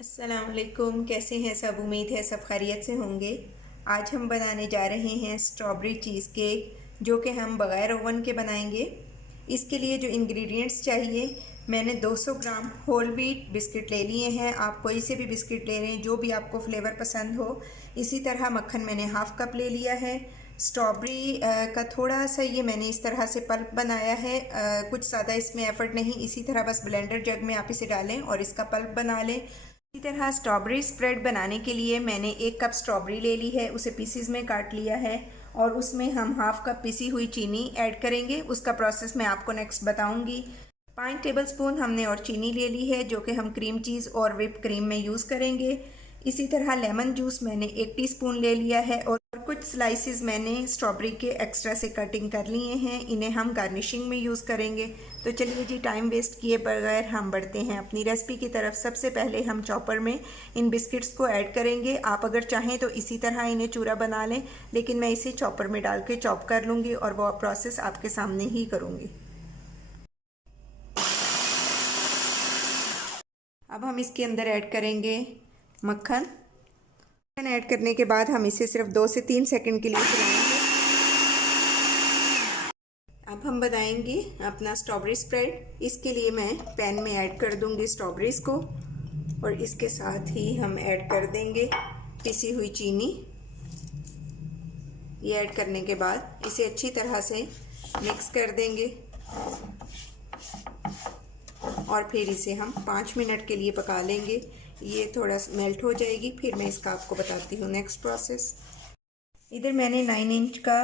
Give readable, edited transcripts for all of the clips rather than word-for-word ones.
अस्सलामुअलैकुम, कैसे हैं सब। उम्मीद है सब खैरियत से होंगे। आज हम बनाने जा रहे हैं स्ट्रॉबेरी चीज़ केक, जो कि हम बग़ैर ओवन के बनाएंगे। इसके लिए जो इंग्रेडिएंट्स चाहिए, मैंने 200 ग्राम होल व्हीट बिस्किट ले लिए हैं। आप कोई से भी बिस्किट ले लें जो भी आपको फ्लेवर पसंद हो। इसी तरह मक्खन मैंने हाफ़ कप ले लिया है। स्ट्रॉबेरी का थोड़ा सा ये मैंने इस तरह से पल्प बनाया है। कुछ ज़्यादा इसमें एफ़र्ट नहीं, इसी तरह बस ब्लेंडर जग में आप इसे डालें और इसका पल्प बना लें। इसी तरह स्ट्रॉबेरी स्प्रेड बनाने के लिए मैंने 1 कप स्ट्रॉबेरी ले ली है, उसे पीसीज में काट लिया है और उसमें हम हाफ़ कप पिसी हुई चीनी ऐड करेंगे। उसका प्रोसेस मैं आपको नेक्स्ट बताऊंगी। 5 टेबलस्पून हमने और चीनी ले ली है, जो कि हम क्रीम चीज़ और व्हिप क्रीम में यूज़ करेंगे। इसी तरह लेमन जूस मैंने 1 टीस्पून ले लिया है और कुछ स्लाइसेस मैंने स्ट्रॉबेरी के एक्स्ट्रा से कटिंग कर लिए हैं। इन्हें हम गार्निशिंग में यूज़ करेंगे। तो चलिए जी, टाइम वेस्ट किए बगैर हम बढ़ते हैं अपनी रेसिपी की तरफ। सबसे पहले हम चॉपर में इन बिस्किट्स को ऐड करेंगे। आप अगर चाहें तो इसी तरह इन्हें चूरा बना लें, लेकिन मैं इसे चॉपर में डाल के चॉप कर लूँगी और वो प्रोसेस आपके सामने ही करूँगी। अब हम इसके अंदर ऐड करेंगे मक्खन। ऐड करने के बाद हम इसे सिर्फ 2 से 3 सेकंड के लिए चलाएंगे। अब हम बनाएंगे अपना स्ट्रॉबेरी स्प्रेड। इसके लिए मैं पैन में ऐड कर दूंगी स्ट्रॉबेरीज को और इसके साथ ही हम ऐड कर देंगे पिसी हुई चीनी। ये ऐड करने के बाद इसे अच्छी तरह से मिक्स कर देंगे और फिर इसे हम 5 मिनट के लिए पका लेंगे। ये थोड़ा मेल्ट हो जाएगी, फिर मैं इसका आपको बताती हूँ नेक्स्ट प्रोसेस। इधर मैंने 9 इंच का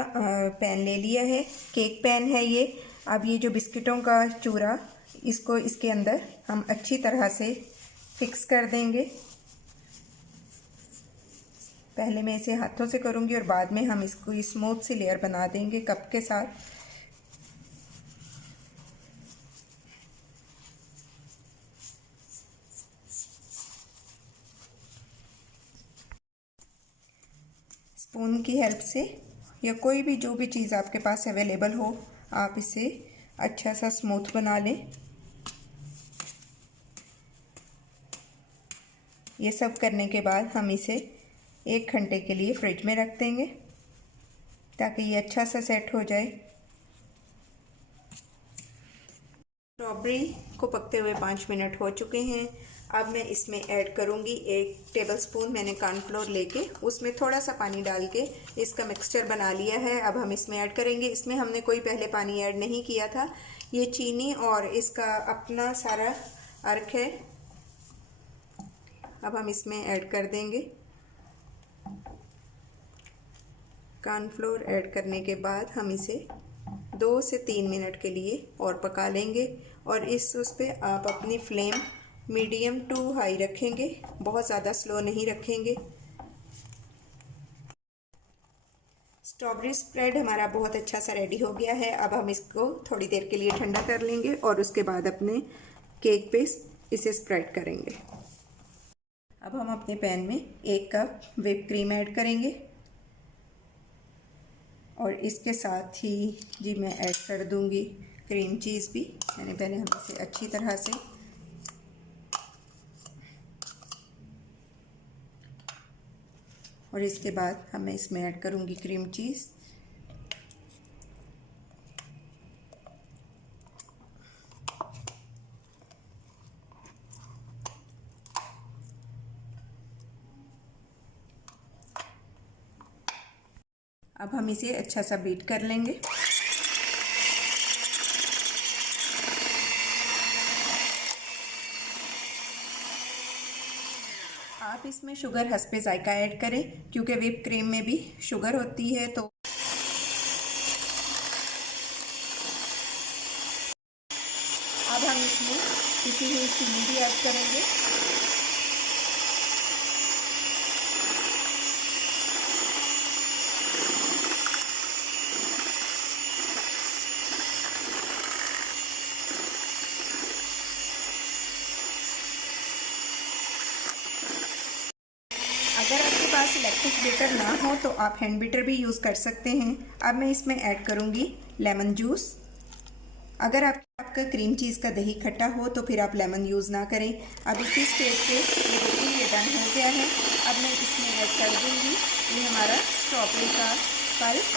पैन ले लिया है, केक पैन है ये। अब ये जो बिस्किटों का चूरा, इसको इसके अंदर हम अच्छी तरह से फिक्स कर देंगे। पहले मैं इसे हाथों से करूँगी और बाद में हम इसको स्मूथ सी लेयर बना देंगे कप के साथ। स्पून की हेल्प से या कोई भी जो भी चीज़ आपके पास अवेलेबल हो, आप इसे अच्छा सा स्मूथ बना लें। ये सब करने के बाद हम इसे 1 घंटे के लिए फ्रिज में रख देंगे ताकि ये अच्छा सा सेट हो जाए। स्ट्रॉबेरी को पकते हुए 5 मिनट हो चुके हैं। अब मैं इसमें ऐड करूँगी 1 टेबलस्पून मैंने कॉर्नफ्लोर लेके उसमें थोड़ा सा पानी डाल के इसका मिक्सचर बना लिया है। अब हम इसमें ऐड करेंगे। इसमें हमने कोई पहले पानी ऐड नहीं किया था। ये चीनी और इसका अपना सारा अर्क है। अब हम इसमें ऐड कर देंगे कॉर्नफ्लोर। ऐड करने के बाद हम इसे 2 से 3 मिनट के लिए और पका लेंगे और उस पर आप अपनी फ्लेम मीडियम टू हाई रखेंगे, बहुत ज़्यादा स्लो नहीं रखेंगे। स्ट्रॉबेरी स्प्रेड हमारा बहुत अच्छा सा रेडी हो गया है। अब हम इसको थोड़ी देर के लिए ठंडा कर लेंगे और उसके बाद अपने केक पे इसे स्प्रेड करेंगे। अब हम अपने पैन में 1 कप व्हिप क्रीम ऐड करेंगे और इसके साथ ही जी मैं ऐड कर दूंगी क्रीम चीज़ भी। मैंने पहले हम इसे अच्छी तरह से और इसके बाद मैं इसमें ऐड करूंगी क्रीम चीज़। अब हम इसे अच्छा सा बीट कर लेंगे। आप इसमें शुगर हस्बे जायका ऐड करें, क्योंकि व्हिप क्रीम में भी शुगर होती है। तो अब हम इसमें पिसी हुई चीनी भी ऐड करेंगे। अगर आपके पास इलेक्ट्रिक बीटर ना हो तो आप हैंड बीटर भी यूज़ कर सकते हैं। अब मैं इसमें ऐड करूँगी लेमन जूस। अगर आपके आपका क्रीम चीज़ का दही खट्टा हो तो फिर आप लेमन यूज़ ना करें। अब इसी स्टेज पे ये देखिए ये डन हो गया है। अब मैं इसमें ऐड कर दूँगी ये हमारा स्ट्रॉबेरी का पल्प।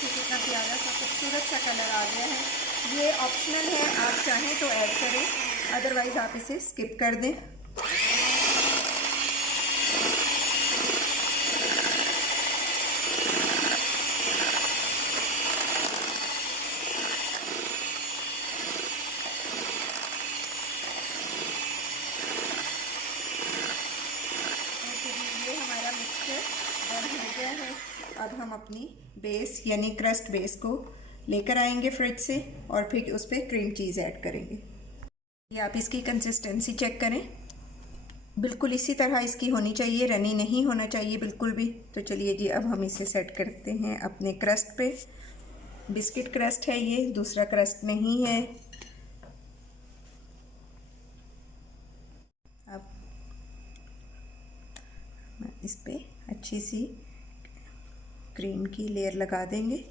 कितना प्यारा सा खूबसूरत सा कलर आ गया है। ये ऑप्शनल है, आप चाहें तो ऐड करें, अदरवाइज़ आप इसे स्किप कर दें। ये हमारा मिक्सचर बन हो गया है। अब हम अपनी बेस यानी क्रस्ट बेस को लेकर आएंगे फ्रिज से और फिर उस पर क्रीम चीज़ ऐड करेंगे। ये आप इसकी कंसिस्टेंसी चेक करें, बिल्कुल इसी तरह इसकी होनी चाहिए, रनी नहीं होना चाहिए बिल्कुल भी। तो चलिए जी अब हम इसे सेट करते हैं अपने क्रस्ट पे। बिस्किट क्रस्ट है ये, दूसरा क्रस्ट नहीं है। अब इस पे अच्छी सी क्रीम की लेयर लगा देंगे।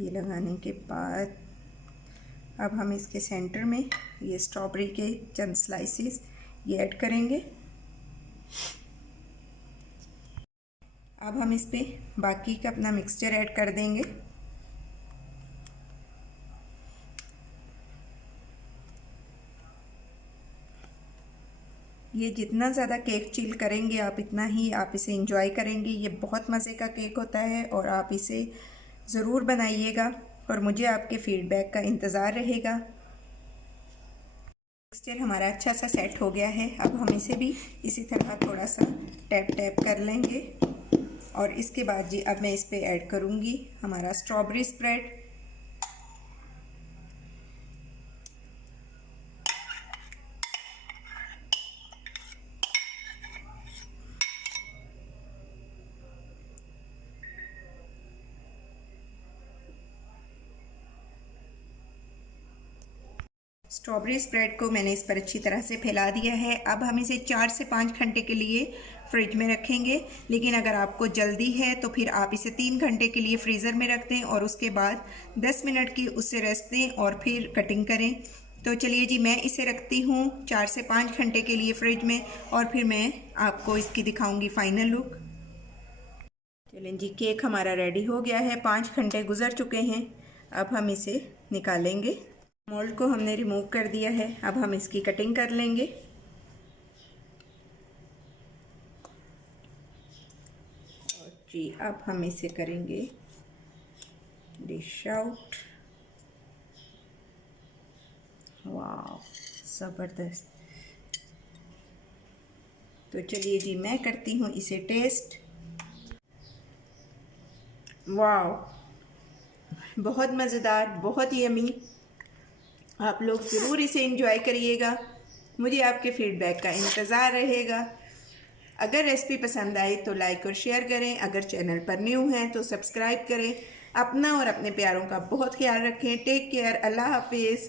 ये लगाने के बाद अब हम इसके सेंटर में ये स्ट्रॉबेरी के चंद स्लाइसेस ये ऐड करेंगे। अब हम इस पे बाकी का अपना मिक्सचर ऐड कर देंगे। ये जितना ज़्यादा केक चिल करेंगे आप इतना ही आप इसे एंजॉय करेंगे। ये बहुत मज़े का केक होता है और आप इसे ज़रूर बनाइएगा और मुझे आपके फीडबैक का इंतज़ार रहेगा। मिक्सचर हमारा अच्छा सा सेट हो गया है। अब हम इसे भी इसी तरह थोड़ा सा टैप टैप कर लेंगे और इसके बाद जी अब मैं इस पे ऐड करूँगी हमारा स्ट्रॉबेरी स्प्रेड। स्ट्रॉबेरी स्प्रेड को मैंने इस पर अच्छी तरह से फैला दिया है। अब हम इसे 4 से 5 घंटे के लिए फ्रिज में रखेंगे, लेकिन अगर आपको जल्दी है तो फिर आप इसे 3 घंटे के लिए फ्रीज़र में रख दें और उसके बाद 10 मिनट की उससे रेस्ट दें और फिर कटिंग करें। तो चलिए जी मैं इसे रखती हूँ 4 से 5 घंटे के लिए फ्रिज में और फिर मैं आपको इसकी दिखाऊँगी फाइनल लुक। चलें जी केक हमारा रेडी हो गया है, 5 घंटे गुजर चुके हैं। अब हम इसे निकालेंगे। मोल्ड को हमने रिमूव कर दिया है। अब हम इसकी कटिंग कर लेंगे। और जी अब हम इसे करेंगे डिश आउट। वाह ज़बरदस्त। तो चलिए जी मैं करती हूँ इसे टेस्ट। वाह बहुत मज़ेदार, बहुत यमी। आप लोग ज़रूर इसे एंजॉय करिएगा, मुझे आपके फीडबैक का इंतज़ार रहेगा। अगर रेसिपी पसंद आए तो लाइक और शेयर करें, अगर चैनल पर न्यू हैं तो सब्सक्राइब करें। अपना और अपने प्यारों का बहुत ख्याल रखें। टेक केयर, अल्लाह हाफिज़।